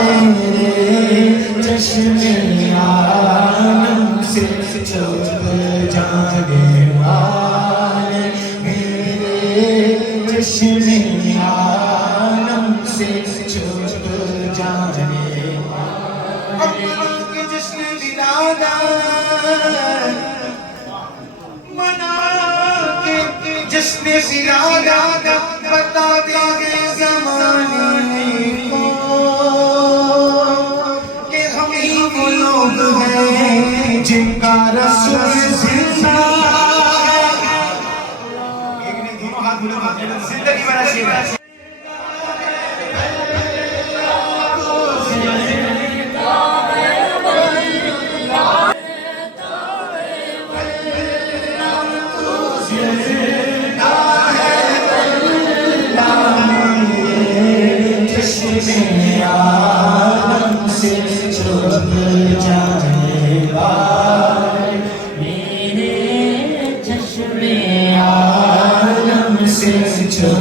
میرے چشمے عالم سے چھپ جانے والے، میرے چشمے عالم سے چھپ جانے والے، کے جشن ولادت منا کے جشن ولادت بتا دے گے زمانے کہ ہم ہی وہ لوگ ہیں جن کا رسول زندہ ہے۔ ایک نے دونوں ہاتھ بلند کر زندگی والا شعر ہے۔ چشمے عالم سے چھپ جانے والے، میرے چشمے عالم سے چھپ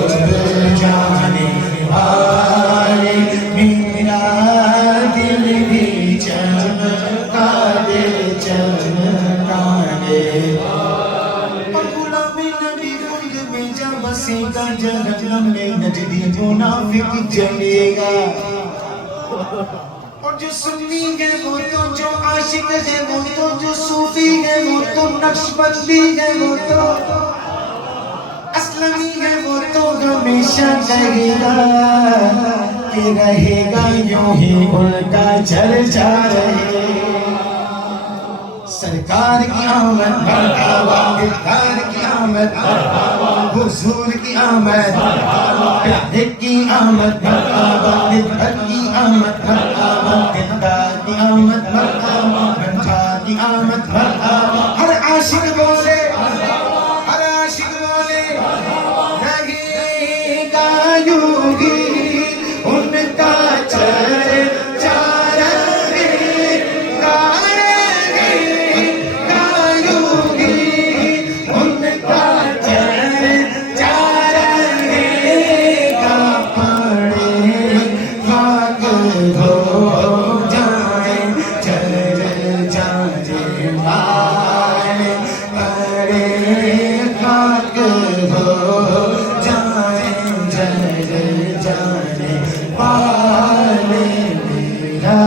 جانے والے، میرا دل بھی چمکا دے چمکانے والے، غلامی نبی خود میں جب بسے گا جہنم میں نجدی منافق جلے گا، اور جو سنی ہے وہ تو، جو عاشق ہے وہ تو، جو صوفی ہے وہ تو، نقشبندی ہے وہ تو، اسلمی ہے وہ تو ہمیشہ کہے گا کہ رہے گا یوں ہی ان کا چرچا رہے۔ سرکار کی آمد مرحبا، دلدار کی آمد مرحبا، حضور کی آمد مرحبا، پیارے کی آمد مرحبا، دلبر کی آمد مرحبا، دلدار کی آمد مرحبا، رنجھا کی آمد مرحبا، ہر عاشق بولے، ہر عاشق بولے، رہے گا یوں ہی ان کا چرچا رہے گا، جانے والے میرا